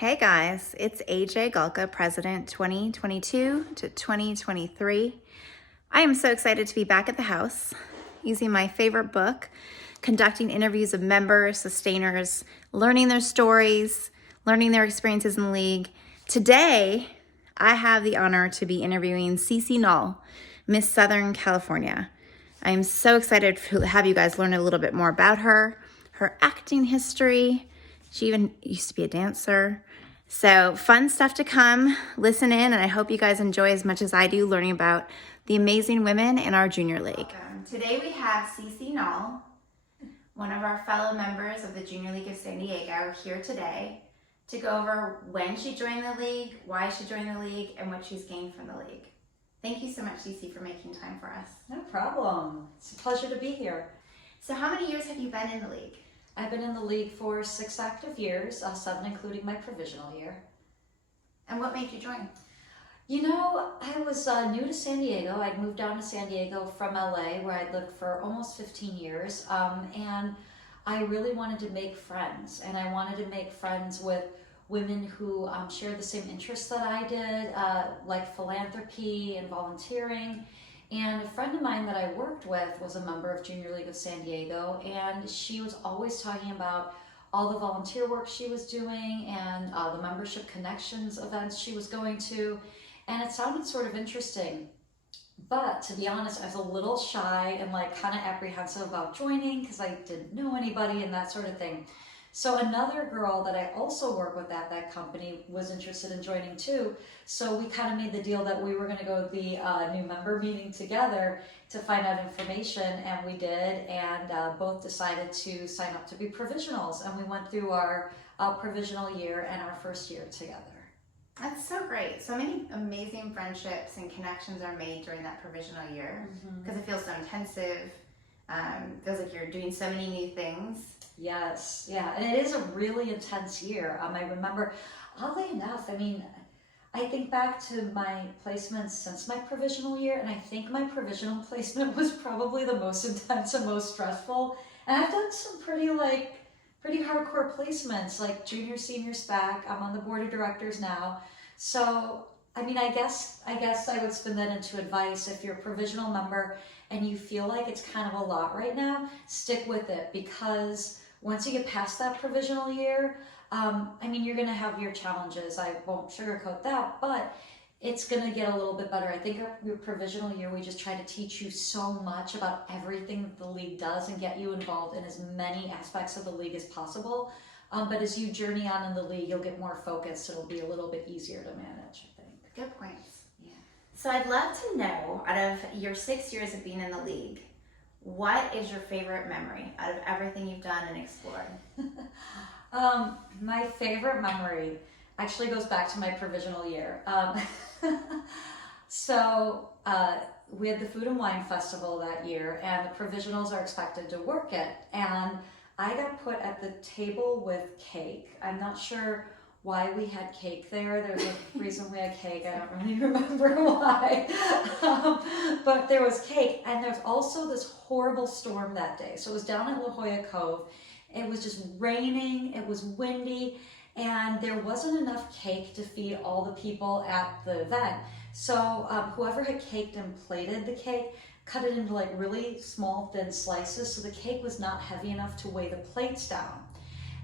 Hey guys, it's AJ Galka, President 2022 to 2023. I am so excited to be back at the house using my favorite book, conducting interviews of members, sustainers, learning their stories, learning their experiences in the league. Today, I have the honor to be interviewing Nall, Miss Southern California. I am so excited to have you guys learn a little bit more about her acting history. She even used to be a dancer. So fun stuff to come. Listen in, and I hope you guys enjoy as much as I do learning about the amazing women in our junior league. Today we have Nall, one of our fellow members of the Junior League of San Diego, here today to go over when she joined the league, why she joined the league, and what she's gained from the league. Thank you so much, Cece, for making time for us. No problem. It's a pleasure to be here. So how many years have you been in the league? I've been in the league for 6 active years, 7 including my provisional year. And what made you join? You know, I was new to San Diego. I'd moved down to San Diego from LA, where I'd lived for almost 15 years. And I really wanted to make friends. And I wanted to make friends with women who shared the same interests that I did, like philanthropy and volunteering. And a friend of mine that I worked with was a member of Junior League of San Diego, and she was always talking about all the volunteer work she was doing and the membership connections events she was going to, and it sounded sort of interesting. But to be honest, I was a little shy and kind of apprehensive about joining because I didn't know anybody and that sort of thing. So another girl that I also work with at that company was interested in joining too. So we kind of made the deal that we were going to go to the new member meeting together to find out information, and we did, and both decided to sign up to be provisionals, and we went through our provisional year and our first year together. That's so great. So many amazing friendships and connections are made during that provisional year because it feels so intensive. Feels like you're doing so many new things. Yes, yeah, and it is a really intense year. I remember, oddly enough, I think back to my placements since my provisional year, and I think my provisional placement was probably the most intense and most stressful. And I've done some pretty hardcore placements, like junior, senior SPAC. I'm on the board of directors now. So, I guess I would spin that into advice. If you're a provisional member and you feel like it's kind of a lot right now, stick with it, because once you get past that provisional year, you're going to have your challenges. I won't sugarcoat that, but it's going to get a little bit better. I think your provisional year, we just try to teach you so much about everything that the league does and get you involved in as many aspects of the league as possible. But as you journey on in the league, you'll get more focused. It'll be a little bit easier to manage, I think. Good points. Yeah. So I'd love to know, out of your 6 years of being in the league, what is your favorite memory out of everything you've done and explored? My favorite memory actually goes back to my provisional year. We had the Food and Wine Festival that year, and the provisionals are expected to work it. And I got put at the table with cake. I'm not sure why we had cake there. There's a reason we had cake. I don't really remember why. But there was cake, and there's also this horrible storm that day. So it was down at La Jolla Cove. It was just raining, it was windy, and there wasn't enough cake to feed all the people at the event. So whoever had caked and plated the cake cut it into really small, thin slices, so the cake was not heavy enough to weigh the plates down.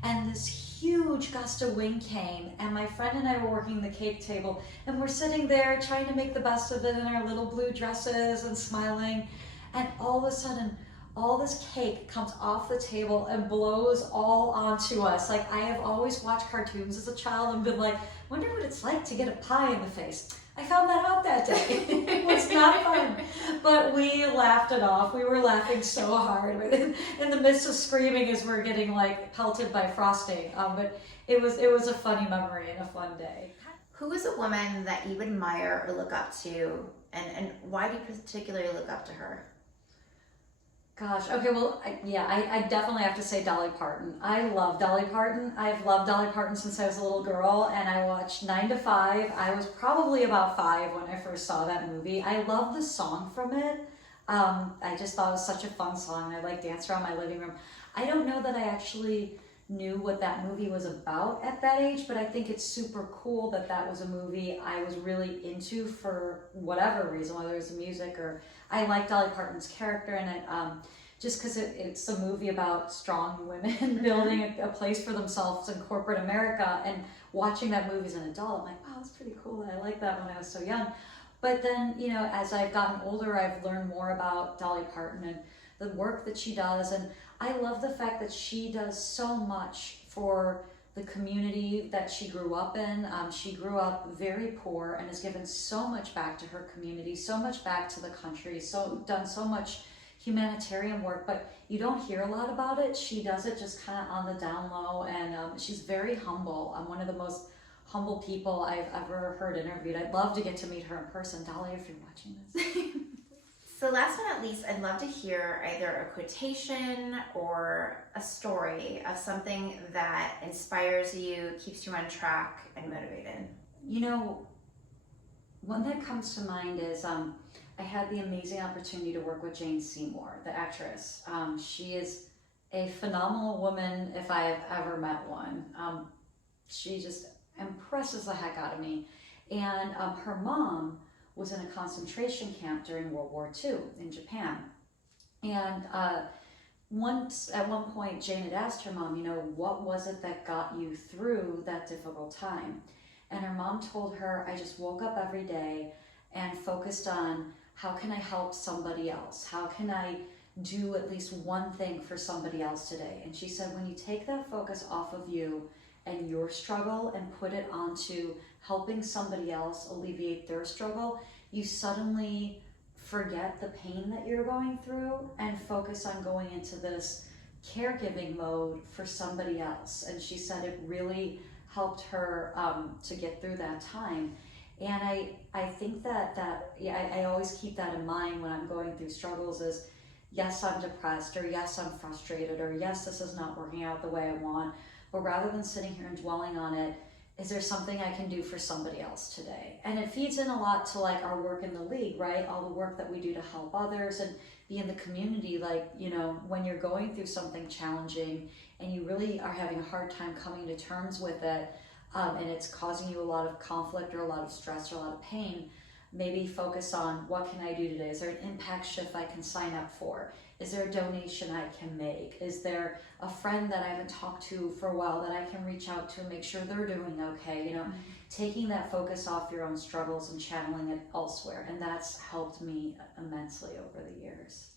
And this huge gust of wind came, and my friend and I were working the cake table, and we're sitting there trying to make the best of it in our little blue dresses and smiling, and all of a sudden, all this cake comes off the table and blows all onto us. I have always watched cartoons as a child and been like, wonder what it's like to get a pie in the face. I found that out that day. It was not fun, but we laughed it off. We were laughing so hard in the midst of screaming as we're getting pelted by frosting. But it was a funny memory and a fun day. Who is a woman that you admire or look up to, and why do you particularly look up to her? Gosh, okay, well, I definitely have to say Dolly Parton. I love Dolly Parton. I've loved Dolly Parton since I was a little girl, and I watched 9 to 5. I was probably about 5 when I first saw that movie. I love the song from it. I just thought it was such a fun song. I danced around my living room. I don't know that I actually knew what that movie was about at that age, but I think it's super cool that that was a movie I was really into for whatever reason, whether it was the music or I like Dolly Parton's character in it, just because it's a movie about strong women building a place for themselves in corporate America, and watching that movie as an adult, I'm like, wow, that's pretty cool. I liked that when I was so young. But then, you know, as I've gotten older, I've learned more about Dolly Parton and the work that she does, and I love the fact that she does so much for the community that she grew up in. She grew up very poor and has given so much back to her community, so much back to the country, done so much humanitarian work, but you don't hear a lot about it. She does it just kind of on the down low, and she's very humble. I'm one of the most humble people I've ever heard interviewed. I'd love to get to meet her in person. Dolly, if you're watching this. So last but not least, I'd love to hear either a quotation or a story of something that inspires you, keeps you on track, and motivated. You know, one that comes to mind is I had the amazing opportunity to work with Jane Seymour, the actress. She is a phenomenal woman if I have ever met one. She just impresses the heck out of me. And her mom was in a concentration camp during World War II in Japan. And at one point, Jane had asked her mom, you know, what was it that got you through that difficult time? And her mom told her, I just woke up every day and focused on how can I help somebody else? How can I do at least one thing for somebody else today? And she said, when you take that focus off of you and your struggle and put it onto helping somebody else alleviate their struggle, you suddenly forget the pain that you're going through and focus on going into this caregiving mode for somebody else. And she said it really helped her to get through that time. And I think that I always keep that in mind when I'm going through struggles is, yes, I'm depressed, or yes, I'm frustrated, or yes, this is not working out the way I want. But rather than sitting here and dwelling on it, is there something I can do for somebody else today? And it feeds in a lot to like our work in the league, right? All the work that we do to help others and be in the community. Like, you know, when you're going through something challenging and you really are having a hard time coming to terms with it, and it's causing you a lot of conflict or a lot of stress or a lot of pain, maybe focus on what can I do today? Is there an impact shift I can sign up for? Is there a donation I can make? Is there a friend that I haven't talked to for a while that I can reach out to and make sure they're doing okay? You know, taking that focus off your own struggles and channeling it elsewhere. And that's helped me immensely over the years.